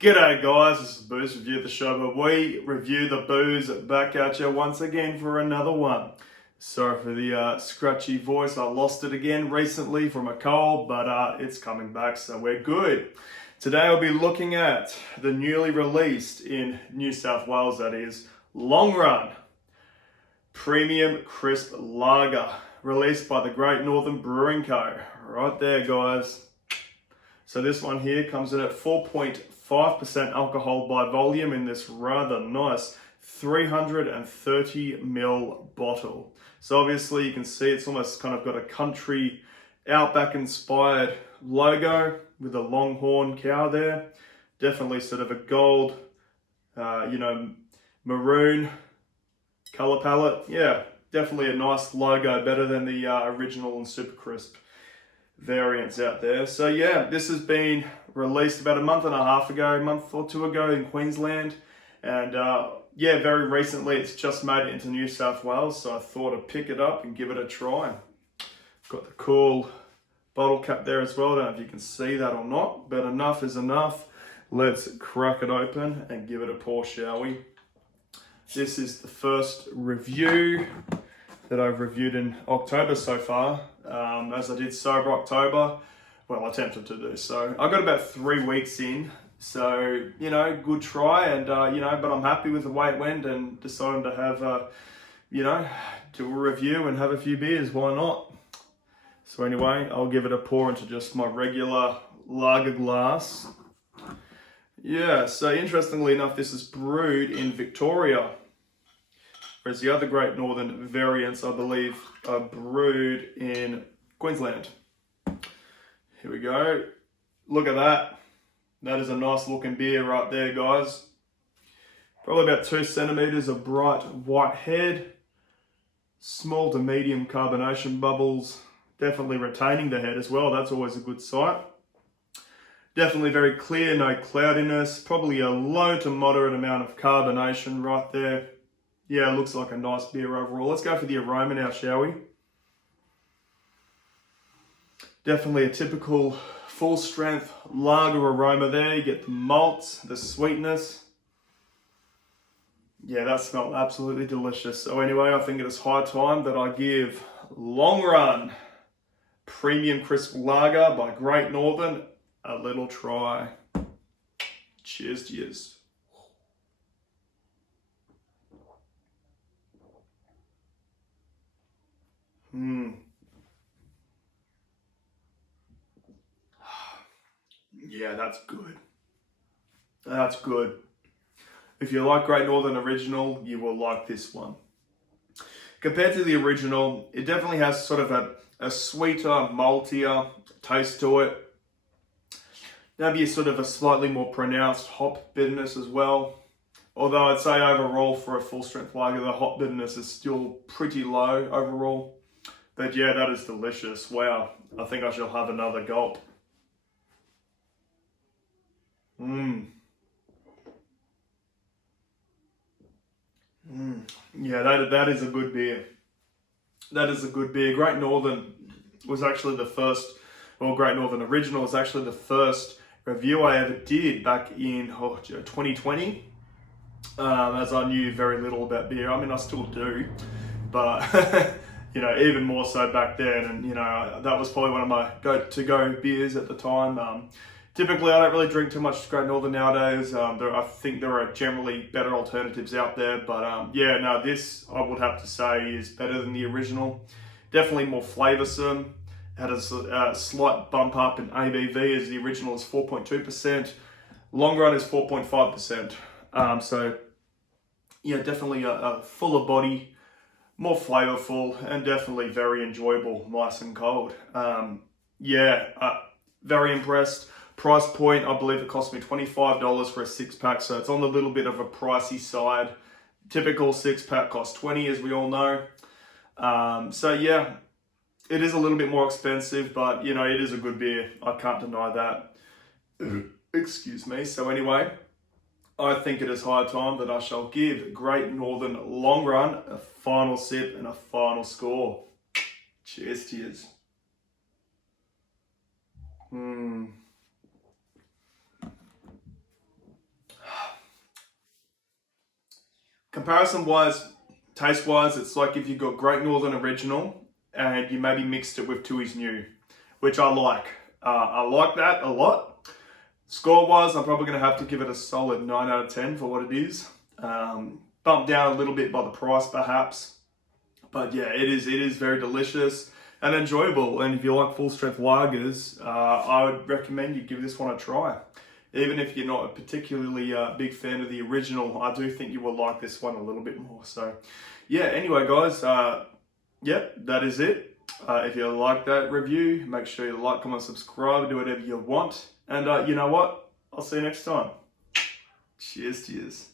G'day guys, this is Booze Review the Show, where we review the booze back at you once again for another one. Sorry for the scratchy voice, I lost it again recently from a cold, but it's coming back, so we're good. Today I'll be looking at the newly released, in New South Wales that is, Long Run Premium Crisp Lager, released by the Great Northern Brewing Co. Right there guys. So this one here comes in at 4.5% alcohol by volume in this rather nice 330ml bottle. So obviously you can see it's almost kind of got a country outback inspired logo with a longhorn cow there. Definitely sort of a gold, maroon color palette. Yeah, definitely a nice logo, better than the original and Super Crisp variants out there. So yeah, this has been released about a month or two ago in Queensland, and very recently it's just made it into New South Wales, so I thought I'd pick it up and give it a try. Got the cool bottle cap there as well. I don't know if you can see that or not, but enough is enough. Let's crack it open and give it a pour, shall we? This is the first review that I've reviewed in October so far, as I did sober October. Well, I attempted to do so. I got about 3 weeks in, so, good try, and, but I'm happy with the way it went and decided to have, do a review and have a few beers, why not? So anyway, I'll give it a pour into just my regular lager glass. Yeah, so interestingly enough, this is brewed in Victoria, whereas the other Great Northern variants, I believe, are brewed in Queensland. Here we go. Look at that. That is a nice looking beer right there, guys. Probably about 2 centimeters of bright white head. Small to medium carbonation bubbles. Definitely retaining the head as well. That's always a good sight. Definitely very clear, no cloudiness. Probably a low to moderate amount of carbonation right there. Yeah, it looks like a nice beer overall. Let's go for the aroma now, shall we? Definitely a typical full strength lager aroma there. You get the malts, the sweetness. Yeah, that smelled absolutely delicious. So anyway, I think it is high time that I give Long Run Premium Crisp Lager by Great Northern a little try. Cheers to yous. Yeah, that's good. That's good. If you like Great Northern Original, you will like this one. Compared to the original, it definitely has sort of a sweeter, maltier taste to it. Maybe sort of a slightly more pronounced hop bitterness as well. Although I'd say overall for a full strength lager, the hop bitterness is still pretty low overall. But yeah, that is delicious. Wow, I think I shall have another gulp. Yeah, that is a good beer. That is a good beer. Great Northern was actually the first, Great Northern Original was actually the first review I ever did back in 2020. As I knew very little about beer. I mean, I still do, but even more so back then. And that was probably one of my go beers at the time. Typically, I don't really drink too much Great Northern nowadays. I think there are generally better alternatives out there, but this I would have to say is better than the original. Definitely more flavoursome. Had a slight bump up in ABV, as the original is 4.2%. Long Run is 4.5%. So yeah, definitely a fuller body, more flavourful, and definitely very enjoyable, nice and cold. Very impressed. Price point, I believe it cost me $25 for a 6-pack, so it's on the little bit of a pricey side. Typical 6-pack costs $20, as we all know. It is a little bit more expensive, but it is a good beer. I can't deny that. Excuse me. So anyway, I think it is high time that I shall give Great Northern Long Run a final sip and a final score. Cheers to yous. Comparison wise, taste wise, it's like if you've got Great Northern Original and you maybe mixed it with Tooheys New, which I like. I like that a lot. Score wise, I'm probably going to have to give it a solid 9 out of 10 for what it is. Bumped down a little bit by the price perhaps. But yeah, it is very delicious and enjoyable. And if you like full strength lagers, I would recommend you give this one a try. Even if you're not a particularly big fan of the original, I do think you will like this one a little bit more. So yeah, anyway guys, that is it. If you like that review, make sure you like, comment, subscribe, do whatever you want. And you know what? I'll see you next time. Cheers.